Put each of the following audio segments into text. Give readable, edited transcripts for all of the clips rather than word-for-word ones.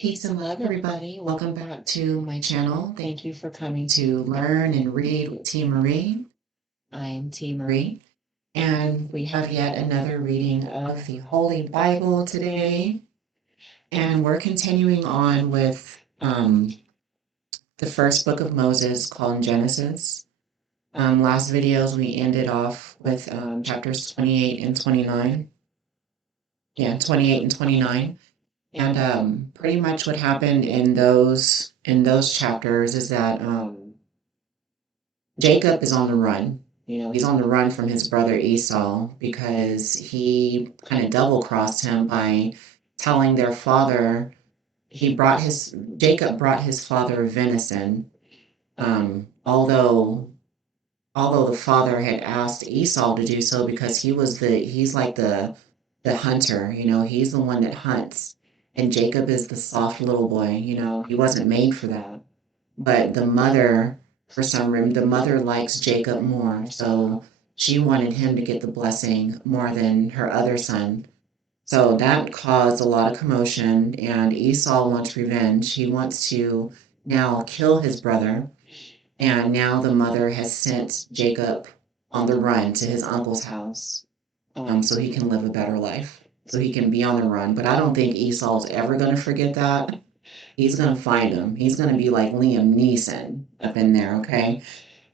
Peace and love, everybody. Welcome back to my channel. Thank you for coming to learn and read with T. Marie. I am T. Marie, and we have yet another reading of the Holy Bible today. And we're continuing on with the first book of Moses called Genesis. Last videos, we ended off with chapters 28 and 29. Yeah, 28 and 29. And pretty much what happened in those chapters is that Jacob is on the run. He's on the run from his brother Esau because he kind of double crossed him by telling their father Jacob brought his father venison. Although the father had asked Esau to do so because he's like the hunter, he's the one that hunts. And Jacob is the soft little boy, he wasn't made for that. But the mother, for some reason, the mother likes Jacob more. So she wanted him to get the blessing more than her other son. So that caused a lot of commotion, and Esau wants revenge. He wants to now kill his brother. And now the mother has sent Jacob on the run to his uncle's house so he can live a better life, so he can be on the run. But I don't think Esau's ever going to forget that. He's going to find him. He's going to be like Liam Neeson up in there, okay?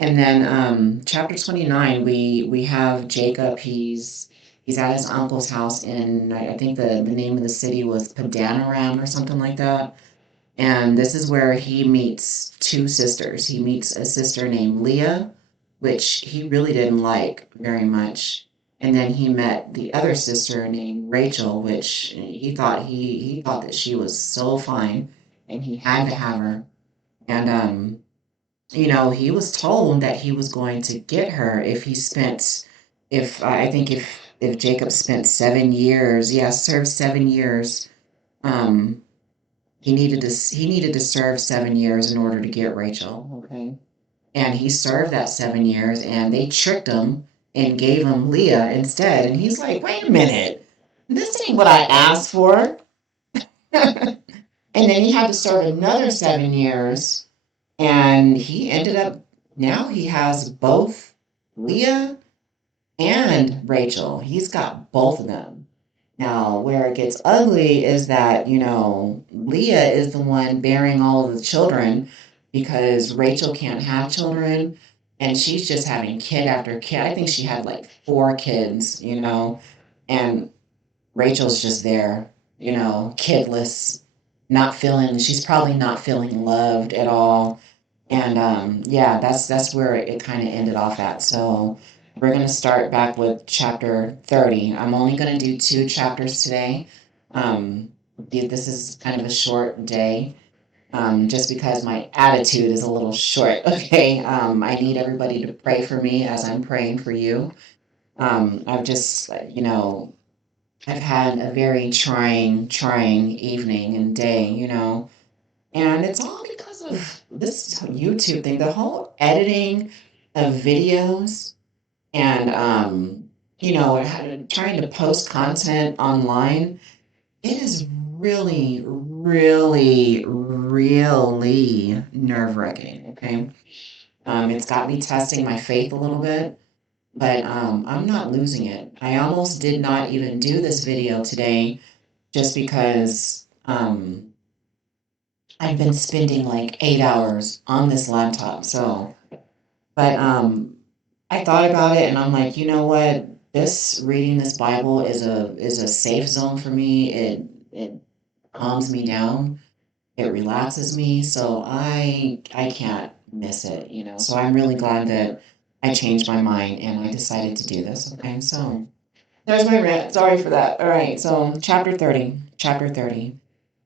And then chapter 29, we have Jacob. He's at his uncle's house in, I think the name of the city was Padanaram or something like that. And this is where he meets two sisters. He meets a sister named Leah, which he really didn't like very much. And then he met the other sister named Rachel, which he thought that she was so fine and he had to have her. And he was told that he was going to get her if I think if Jacob spent 7 years, yeah, served 7 years, um, he needed to serve 7 years in order to get Rachel. Okay. And he served that 7 years, and they tricked him and gave him Leah instead. And he's like, wait a minute, this ain't what I asked for. And then he had to serve another 7 years, and he ended up, now he has both Leah and Rachel. He's got both of them. Now, where it gets ugly is that, Leah is the one bearing all of the children because Rachel can't have children and she's just having kid after kid. I think she had like 4 kids, and Rachel's just there, kidless, she's probably not feeling loved at all. And yeah, that's where it kind of ended off at. So we're going to start back with chapter 30. I'm only going to do 2 chapters today. This is kind of a short day, just because my attitude is a little short. Okay. I need everybody to pray for me as I'm praying for you. I've just, I've had a very trying evening and day, and it's all because of this YouTube thing, the whole editing of videos and, trying to post content online. It is really nerve wracking. Okay. It's got me testing my faith a little bit, but I'm not losing it. I almost did not even do this video today just because I've been spending like 8 hours on this laptop. But I thought about it and I'm like, you know what? Reading this Bible is a safe zone for me. It calms me down. It relaxes me. So I can't miss it, So I'm really glad that I changed my mind and I decided to do this. Okay, so there's my rant. Sorry for that. All right, so chapter 30. Chapter 30.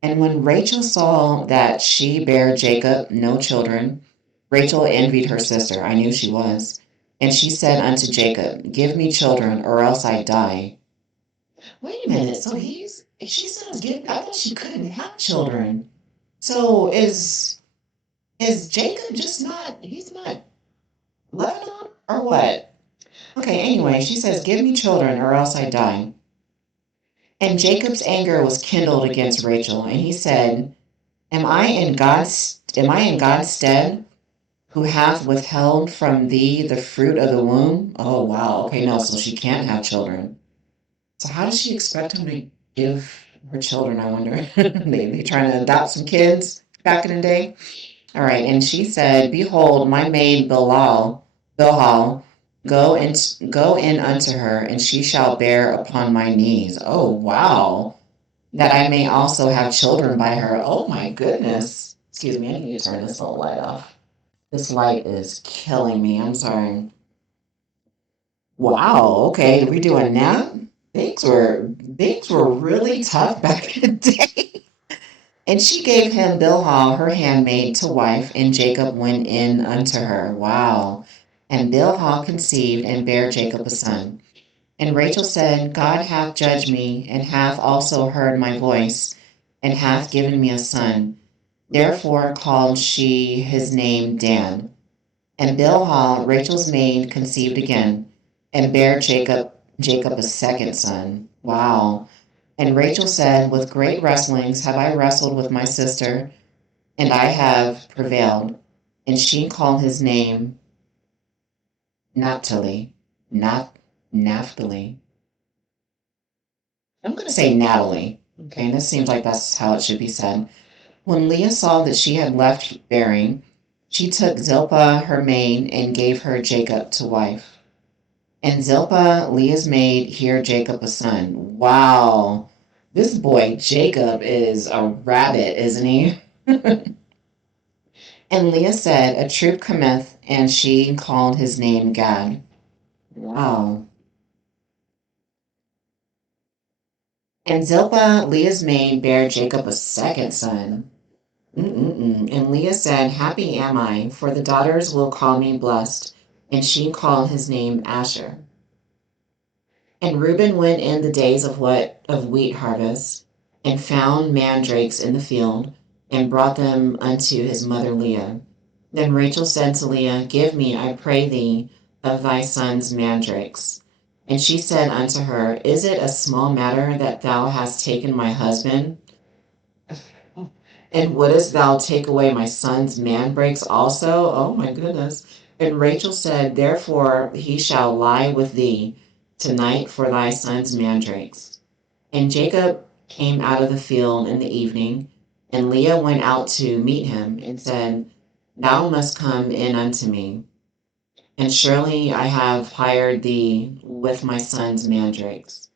And when Rachel saw that she bare Jacob no children, Rachel envied her sister. I knew she was. And she said unto Jacob, give me children, or else I die. Wait a minute. So she says, I thought she couldn't have children. So is Jacob just he's not loving them, or what? Okay, anyway, she says, give me children, or else I die. And Jacob's anger was kindled against Rachel, and he said, Am I in God's stead, who hath withheld from thee the fruit of the womb? Oh wow. Okay, no, so she can't have children. So how does she expect him to give her children, I wonder? They trying to adopt some kids back in the day? All right, and she said, Behold, my maid Bilhah, go in unto her, and she shall bear upon my knees. Oh wow, that I may also have children by her. Oh my goodness. Excuse me, I need to turn this little light off. This light is killing me. I'm sorry. Wow. Okay, we do a nap. Things were really tough back in the day. And she gave him Bilhah her handmaid to wife, and Jacob went in unto her. Wow. And Bilhah conceived and bare Jacob a son. And Rachel said, God hath judged me, and hath also heard my voice, and hath given me a son. Therefore called she his name Dan. And Bilhah, Rachel's maid, conceived again, and bare Jacob a second son. Wow. And Rachel said, With great wrestlings have I wrestled with my sister, and I have prevailed. And she called his name Naphtali. Naphtali. I'm going to say Natalie. Okay, and this seems like that's how it should be said. When Leah saw that she had left bearing, she took Zilpah her maid and gave her Jacob to wife. And Zilpah, Leah's maid, here Jacob a son. Wow. This boy Jacob is a rabbit, isn't he? And Leah said, A troop cometh, and she called his name Gad. Wow. And Zilpah, Leah's maid, bare Jacob a second son. Mm-mm-mm. And Leah said, Happy am I, for the daughters will call me blessed. And she called his name Asher. And Reuben went in the days of wheat harvest, and found mandrakes in the field, and brought them unto his mother Leah. Then Rachel said to Leah, Give me, I pray thee, of thy son's mandrakes. And she said unto her, Is it a small matter that thou hast taken my husband? And wouldest thou take away my son's mandrakes also? Oh my goodness. And Rachel said, Therefore he shall lie with thee tonight for thy son's mandrakes. And Jacob came out of the field in the evening, and Leah went out to meet him, and said, Thou must come in unto me, and surely I have hired thee with my son's mandrakes.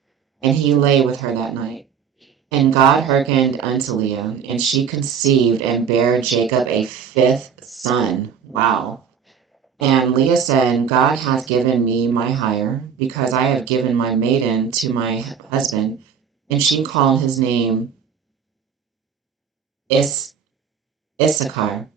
And he lay with her that night. And God hearkened unto Leah, and she conceived and bare Jacob a fifth son. Wow. And Leah said, God hath given me my hire, because I have given my maiden to my husband. And she called his name Is- Issachar.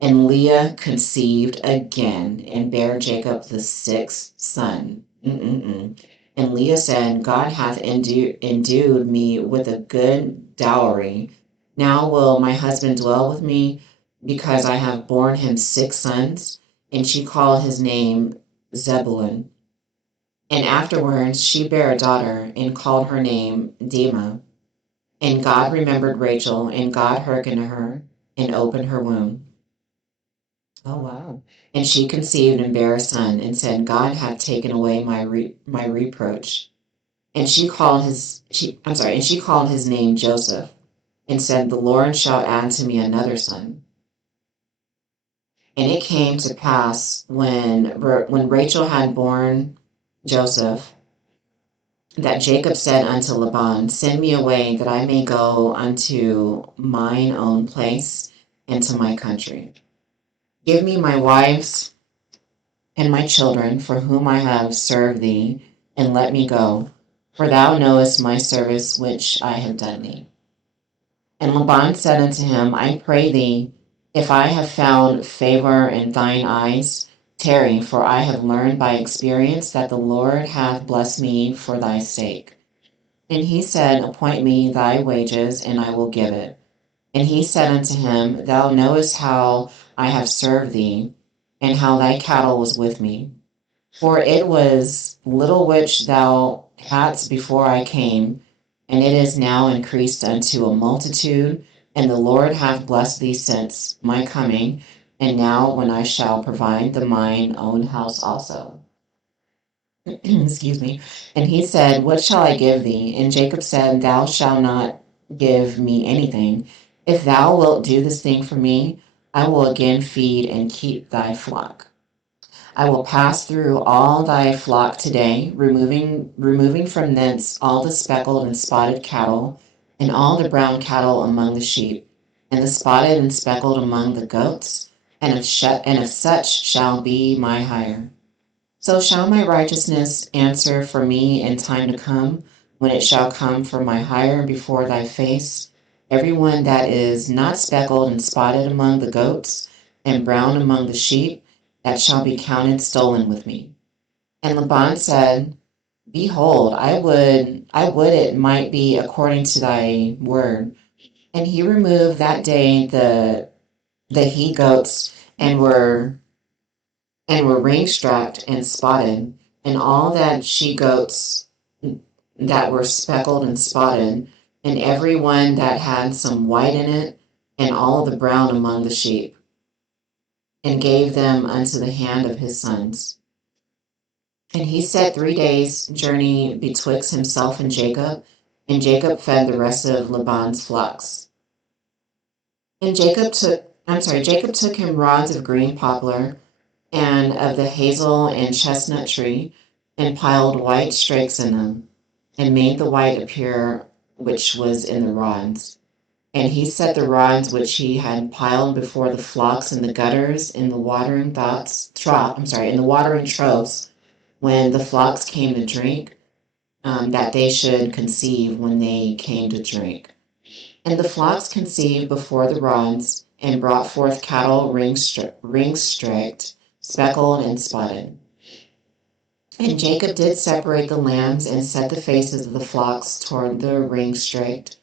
And Leah conceived again and bare Jacob the sixth son. Mm-mm-mm. And Leah said, God hath endued me with a good dowry. Now will my husband dwell with me, because I have borne him six sons. And she called his name Zebulun. And afterwards she bare a daughter, and called her name Dinah. And God remembered Rachel, and God hearkened to her, and opened her womb. Oh wow. And she conceived and bare a son, and said, God hath taken away my reproach. And she called his name Joseph, and said, The Lord shall add to me another son. And it came to pass when Rachel had borne Joseph, that Jacob said unto Laban, Send me away, that I may go unto mine own place and to my country. Give me my wives and my children, for whom I have served thee, and let me go, for thou knowest my service which I have done thee. And Laban said unto him, I pray thee, if I have found favor in thine eyes, tarry, for I have learned by experience that the Lord hath blessed me for thy sake. And he said, Appoint me thy wages, and I will give it. And he said unto him, Thou knowest how I have served thee, and how thy cattle was with me. For it was little which thou hadst before I came, and it is now increased unto a multitude. And the Lord hath blessed thee since my coming, and now when I shall provide the mine own house also. Excuse me. And he said, what shall I give thee? And Jacob said, thou shalt not give me anything. If thou wilt do this thing for me, I will again feed and keep thy flock. I will pass through all thy flock today, removing from thence all the speckled and spotted cattle, and all the brown cattle among the sheep, and the spotted and speckled among the goats, and of such shall be my hire. So shall my righteousness answer for me in time to come, when it shall come for my hire before thy face. Every one that is not speckled and spotted among the goats, and brown among the sheep, that shall be counted stolen with me. And Laban said, behold, I would it might be according to thy word. And he removed that day the he goats, and were ring-strapped and spotted, and all that she goats that were speckled and spotted, and every one that had some white in it, and all the brown among the sheep, and gave them unto the hand of his sons. And he set 3 days' journey betwixt himself and Jacob fed the rest of Laban's flocks. And Jacob took him rods of green poplar, and of the hazel and chestnut tree, and piled white strakes in them, and made the white appear which was in the rods. And he set the rods which he had piled before the flocks in the gutters in the in the watering troughs, when the flocks came to drink, that they should conceive when they came to drink. And the flocks conceived before the rods, and brought forth cattle ring-straked, speckled, and spotted. And Jacob did separate the lambs, and set the faces of the flocks toward the ring-straked,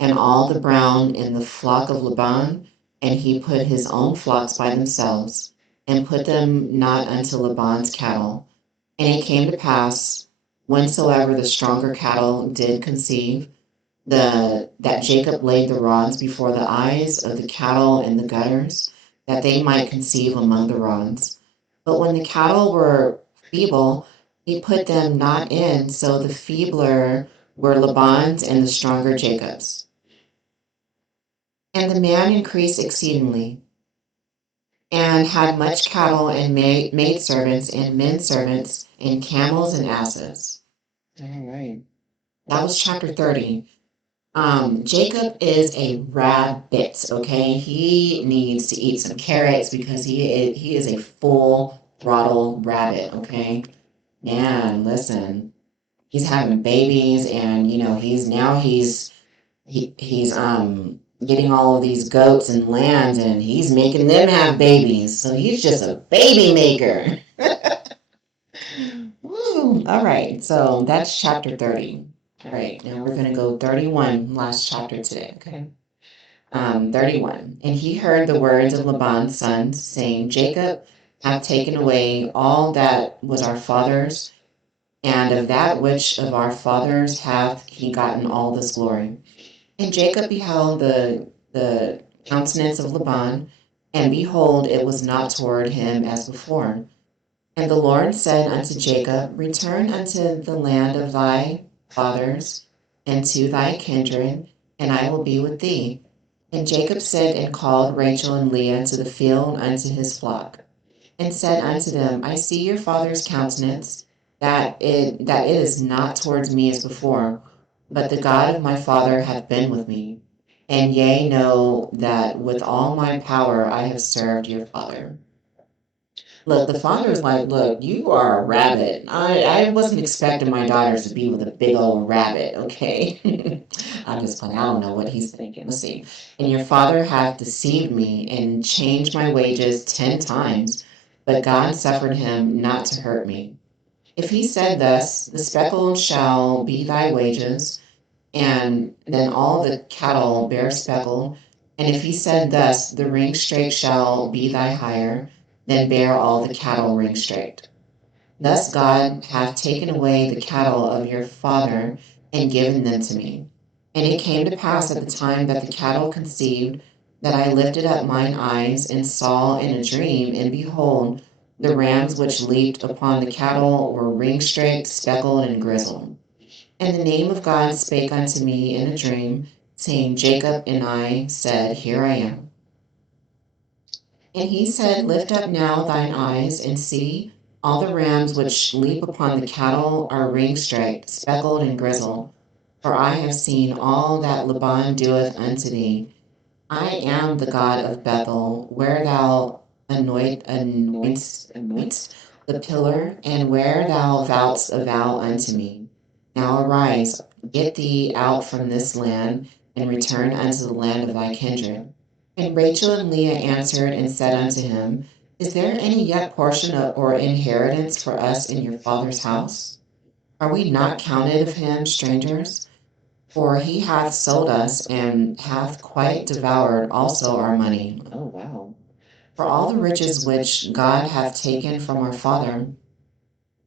and all the brown in the flock of Laban, and he put his own flocks by themselves, and put them not unto Laban's cattle. And it came to pass, whensoever the stronger cattle did conceive, that Jacob laid the rods before the eyes of the cattle in the gutters, that they might conceive among the rods. But when the cattle were feeble, he put them not in, so the feebler were Laban's and the stronger Jacob's. And the man increased exceedingly, and had much cattle and maidservants and men servants and camels and asses. All right. That was chapter 30. Jacob is a rabbit, okay? He needs to eat some carrots because he is a full throttle rabbit, okay? Man, listen, he's having babies, and he's getting all of these goats and lambs, and he's making them have babies. So he's just a baby maker. Woo! All right, so that's chapter 30. All right, now we're going to go 31, last chapter today, okay? 31. And he heard the words of Laban's sons, saying, Jacob hath taken away all that was our father's, and of that which of our fathers hath he gotten all this glory. And Jacob beheld the countenance of Laban, and behold, it was not toward him as before. And the Lord said unto Jacob, return unto the land of thy fathers, and to thy kindred, and I will be with thee. And Jacob sent and called Rachel and Leah to the field unto his flock, and said unto them, I see your father's countenance, that it is not towards me as before, but the God of my father hath been with me. And ye know that with all my power I have served your father. Look, the father is like, look, you are a rabbit. I wasn't expecting my daughters to be with a big old rabbit, okay? I'm just playing. I don't know what he's thinking. Let's see. And your father hath deceived me and changed my wages 10 times, but God suffered him not to hurt me. If he said thus, the speckled shall be thy wages, and then all the cattle bear speckled. And if he said thus, the ring-straked shall be thy hire, then bear all the cattle ring-straked. Thus God hath taken away the cattle of your father, and given them to me. And it came to pass at the time that the cattle conceived, that I lifted up mine eyes and saw in a dream, and behold, the rams which leaped upon the cattle were ring-straked, speckled, and grizzled. And the name of God spake unto me in a dream, saying, Jacob. And I said, Here I am. And he said, Lift up now thine eyes, and see, all the rams which leap upon the cattle are ring-straked, speckled, and grizzled. For I have seen all that Laban doeth unto thee. I am the God of Bethel, where thou anointest the pillar, and where thou vowest a vow unto me. Now arise, get thee out from this land, and return unto the land of thy kindred. And Rachel and Leah answered and said unto him, Is there any yet portion or inheritance for us in your father's house? Are we not counted of him strangers? For he hath sold us, and hath quite devoured also our money. Oh, wow. For all the riches which God hath taken from our father,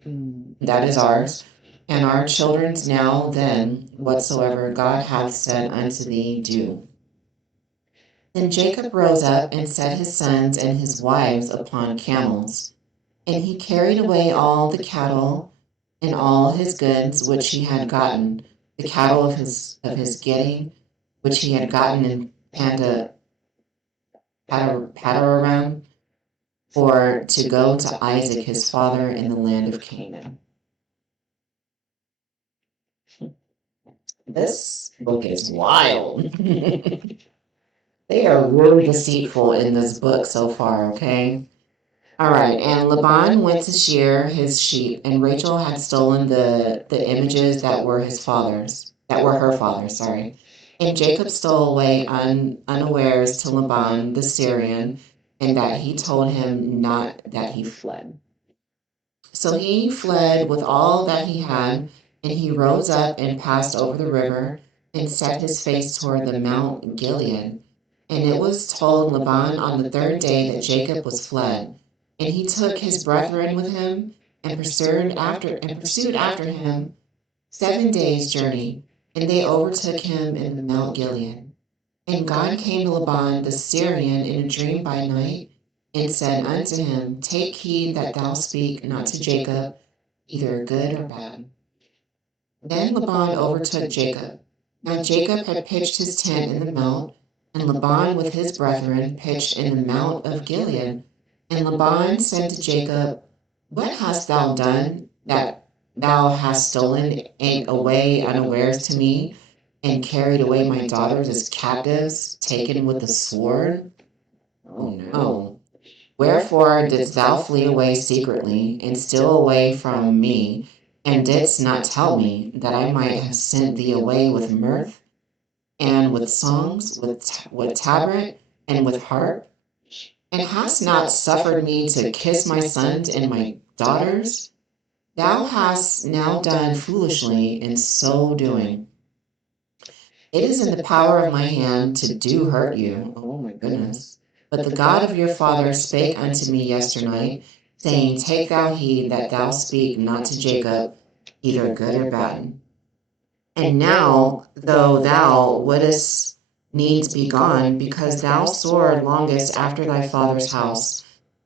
that is ours, and our children's now then, whatsoever God hath said unto thee, do. Then Jacob rose up and set his sons and his wives upon camels, and he carried away all the cattle and all his goods which he had gotten, the cattle of his getting, which he had gotten in Padararam, for to go to Isaac his father in the land of Canaan. This book is wild. They are really deceitful in this book so far, okay? All right, and Laban went to shear his sheep, and Rachel had stolen the images that were her father's, sorry. And Jacob stole away unawares to Laban the Syrian, and that he told him not, that he fled. So he fled with all that he had, and he rose up and passed over the river, and set his face toward the Mount Gilead. And it was told Laban on the third day that Jacob was fled. And he took his brethren with him, and pursued after him 7 days' journey, and they overtook him in the Mount Gilead. And God came to Laban the Syrian in a dream by night, and said unto him, Take heed that thou speak not to Jacob, either good or bad. Then Laban overtook Jacob. Now Jacob had pitched his tent in the mount, and Laban with his brethren pitched in the mount of Gilead. And Laban said to Jacob, What hast thou done, that thou hast stolen away unawares to me, and carried away my daughters as captives, taken with the sword? Oh no. Wherefore didst thou flee away secretly, and steal away from me, and didst not tell me, that I might have sent thee away with mirth, and with songs, with tabret, and with harp? And hast not suffered me to kiss my sons and my daughters? Thou hast now done foolishly in so doing. It is in the power of my hand to do hurt you. Oh my goodness. But the God of your father spake unto me yesternight, saying, Take thou heed that thou speak not to Jacob, either good or bad. And now, though thou wouldest needs be gone, because thou sore longest after thy father's house,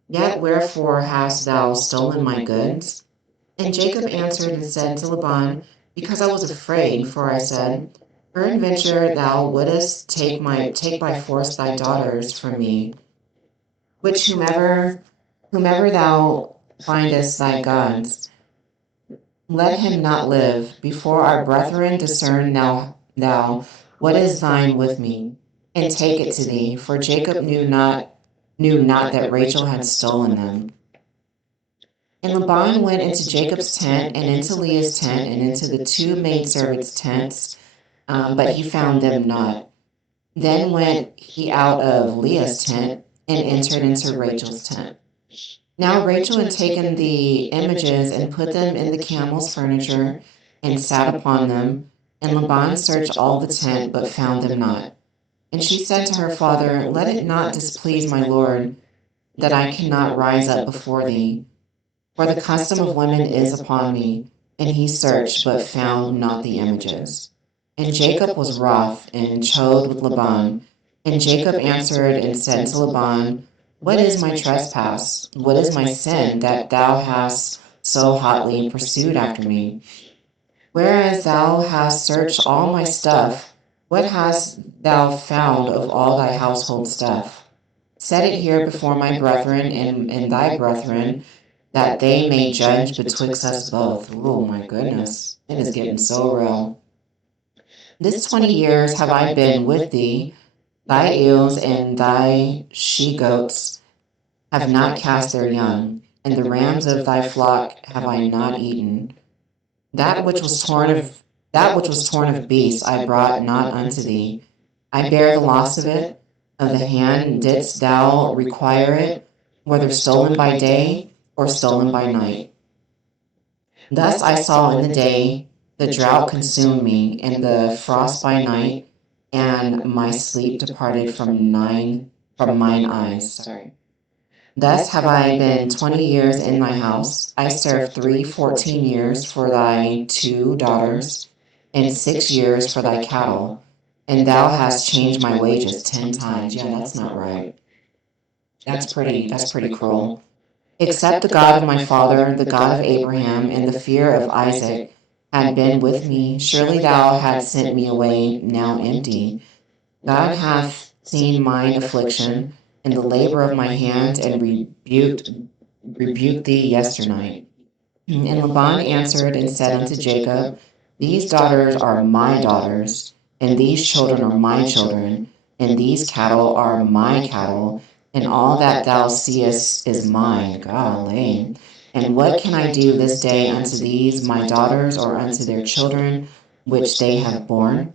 yet wherefore hast thou stolen my goods? And Jacob answered and said to Laban, Because I was afraid, for I said, Peradventure thou wouldest take by force thy daughters from me, which whomever thou findest thy gods, let him not live. Before our brethren discern thou what is thine with me, and take it to thee. For Jacob knew not that Rachel had stolen them. And Laban went into Jacob's tent, and into Leah's tent, and into the two maidservants' tents, but he found them not. Then went he out of Leah's tent, and entered into Rachel's tent. Now Rachel had taken the images, and put them in the camel's furniture, and sat upon them. And Laban searched all the tent, but found them not. And she said to her father, Let it not displease my lord, that I cannot rise up before thee. For the custom of women is upon me. And he searched, but found not the images. And Jacob was wroth and chode with Laban. And Jacob answered and said to Laban, What is my trespass? What is my sin that thou hast so hotly pursued after me? Whereas thou hast searched all my stuff, what hast thou found of all thy household stuff? Set it here before my brethren and thy brethren, that they may judge betwixt us both. Oh my goodness, it is getting so real. This 20 years have I been with thee, thy ewes and thy she goats have not cast their young, and the rams of thy flock have I not eaten. That which was torn of beasts I brought not unto thee. I bear the loss of it, of the hand didst thou require it, whether stolen by day or stolen by night. Thus I saw in the day the drought consumed me, and the frost by night, and my sleep departed from mine eyes. Sorry. Thus have I been 20 years in thy house. I served 14 years for thy 2 daughters, and 6 years for thy cattle. And thou hast changed my wages 10 times. Yeah, that's not right. That's pretty cruel. Except the God of my father, the God of Abraham, and the fear of Isaac had been with me, surely thou hadst sent me away now empty. God hath seen mine affliction and the labor of my hand, and rebuked thee yesternight. And Laban answered and said unto Jacob, These daughters are my daughters, and these children are my children, and these cattle are my cattle, and all that thou seest is mine. Golly. And what can I do this day unto these my daughters, or unto their children, which they have borne?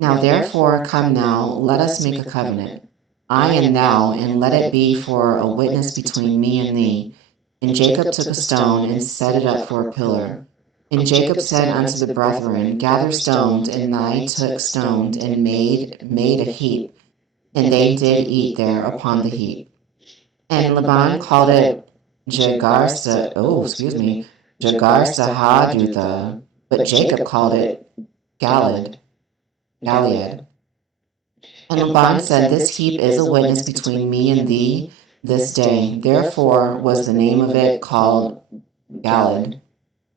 Now therefore come now, let us make a covenant, I and thou, and let it be for a witness between me and thee. And Jacob took a stone and set it up for a pillar. And Jacob said unto the brethren, Gather stones, and they took stones and made a heap, and they did eat there upon the heap. And Laban called it Jagar Sahadutha, but Jacob called it Galeed. And Laban said, This heap is a witness between me and thee this day. Therefore was the name of it called Galad.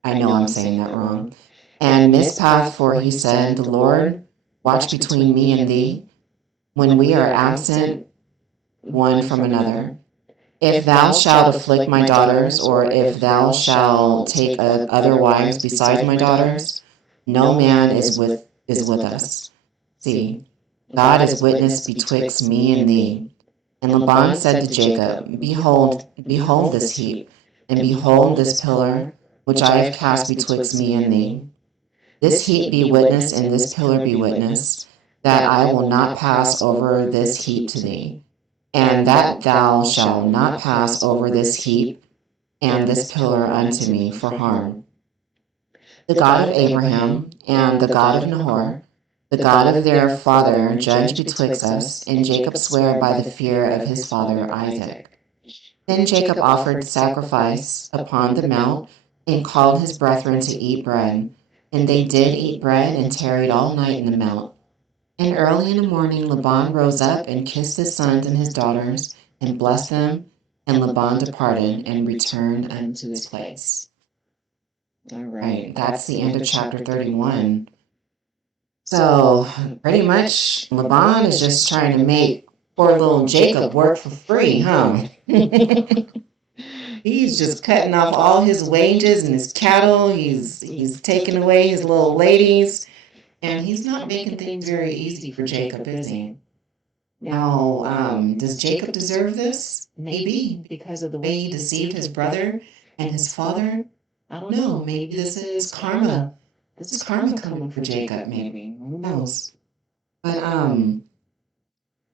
I know I'm saying that wrong. And Mizpath, for he said, The Lord watch between me and thee when we are absent one from another. If thou shalt afflict my daughters, or if thou shalt take other wives besides my daughters, no man is with us. See, God is witness betwixt me and thee. And Laban said to Jacob, behold this heap, and behold this pillar, which I have cast betwixt me and thee. This heap be witness, and this pillar be witness, that I will not pass over this heap to thee, and that thou shalt not pass over this heap and this pillar unto me for harm. The God of Abraham and the God of Nahor, the God of their father, judge betwixt us, and Jacob sware by the fear of his father Isaac. Then Jacob offered sacrifice upon the mount, and called his brethren to eat bread. And they did eat bread, and tarried all night in the mount. And early in the morning Laban rose up, and kissed his sons and his daughters, and blessed them. And Laban departed, and returned unto his place. All right, that's the end of chapter 31. So, pretty much, Laban is just trying to make poor little Jacob work for free, huh? He's just cutting off all his wages and his cattle. He's taking away his little ladies, and he's not making things very easy for Jacob, is he? Now, does Jacob deserve this? Maybe, because of the way he deceived his brother and his father. I don't know. Maybe this is karma. This is karma coming for Jacob, maybe. Who knows? But,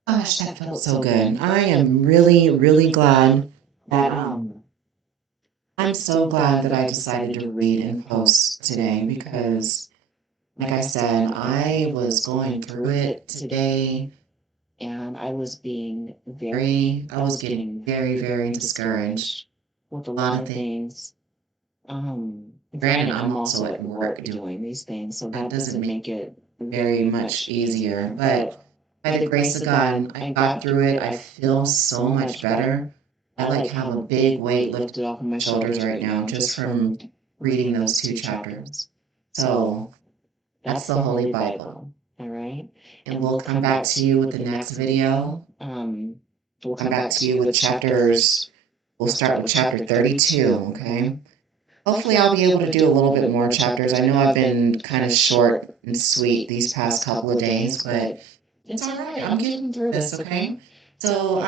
gosh, that felt so good. I am really, really glad that, I'm so glad that I decided to read and post today because, like I said, I was going through it today and I was getting very, very discouraged with a lot of things. Granted, I'm also at work doing these things, so that doesn't make it very much easier. But by the grace of God, I got through it. I feel so much better. I like have a big weight lifted off of my shoulders right now just from reading those two chapters. So that's the Holy Bible. All right. And we'll come back to you with the next video. We'll come back to you with chapters. We'll start with chapter 32. Okay. Hopefully, I'll be able to do a little bit more chapters. I know I've been kind of short and sweet these past couple of days, but it's all right. I'm getting through this, okay? So,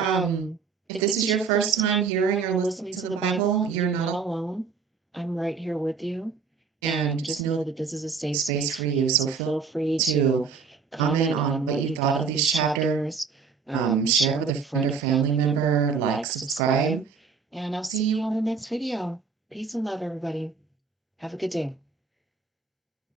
if this is your first time hearing or listening to the Bible, you're not alone. I'm right here with you. And just know that this is a safe space for you. So feel free to comment on what you thought of these chapters, share with a friend or family member, like, subscribe, and I'll see you on the next video. Peace and love, everybody. Have a good day.